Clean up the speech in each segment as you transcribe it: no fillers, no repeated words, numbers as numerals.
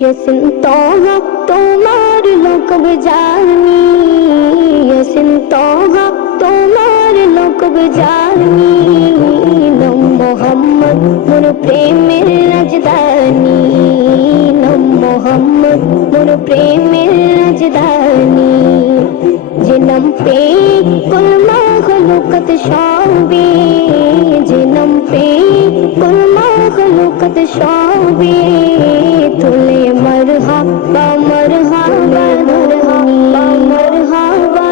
यासिन तोहा तुम्हार लोकब जानी, यासिन तोहा तुम्हार लोकब जानी, नम मोहम्मद मोर प्रेमेर राजधानी, नम मोहम्मद मोर प्रेमेर राजधानी, जे नम पे कुल माखलूकत शोभे, जे नम पे कुल माखलूकत शोभे, तुले मरहबा मरहबा मरहबा मरहबा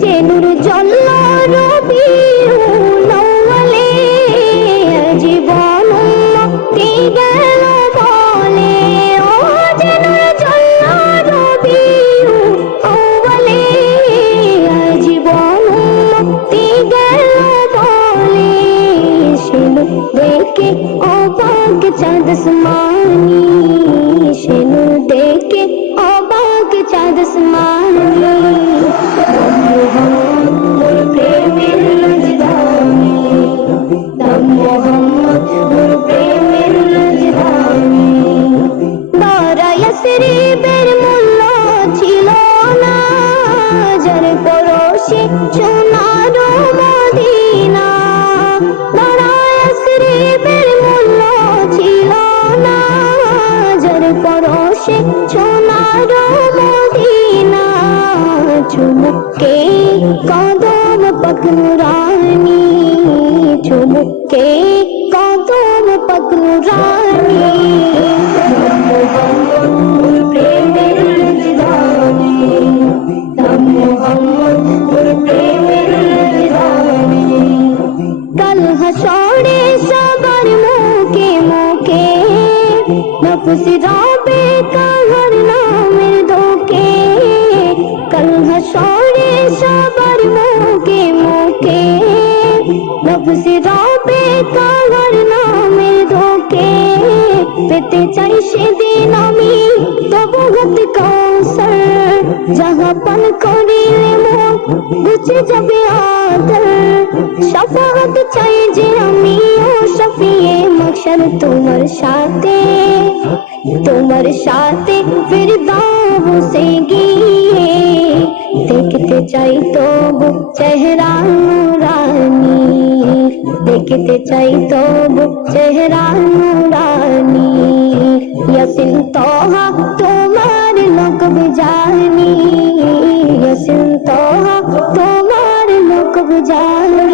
जे नूर जल्ला रबिउ नौवले জীবন মুক্তি গেল বলে, ও যে নূর জল্লা রবিউ আউয়ালে জীবন মুক্তি গেল বলে, সেনু দেখে অবাক চাঁদ আসমানি, সেনু দেখে অবাক চাঁদ আসমানি, মোহাম্মদ প্রেমের রাজধানী, নাম মোহাম্মদ মোর প্রেমের রাজধানী, দারা ইয়াসরিবের মূল্য ছিল না, যার পরশে সোনার মদিনা, দারা ইয়াসরিবের মূল্য ছিল না, যার পরশে সোনার মদিনা, চুমুকে কদম পাক নুরানি, চুমুকে কদম পাক নুরানি, মোহাম্মদ মোর প্রেমের রাজধানী, নাম মোহাম্মদ মোর প্রেমের রাজধানী, কাল হাসরে সবার মুখে মুখে নফস রবে কাহার নামের ধোকে, কাল হাসরে সবার মুখে মুখে নফস রবে কাহার নামের ধোকে, পেতে চাই সেদিন আমি তবু হাত কৌসর, যাহা পান করিলে মন বুঝে যাবে আদর, শাফাআত চাই যে আমি ও শফিয়ে মাহশর তোমার সাথে, তোমার সাথে ফিরদাউসে গিয়ে, দেখতে চাই তবু চেহারা নুরানি, দেখতে চাই তবু চেহারা নুরানি, ইয়াসিন তোহা তোমার লোকব জানি, ইয়াসিন তোহা তোমার লোকব জানি।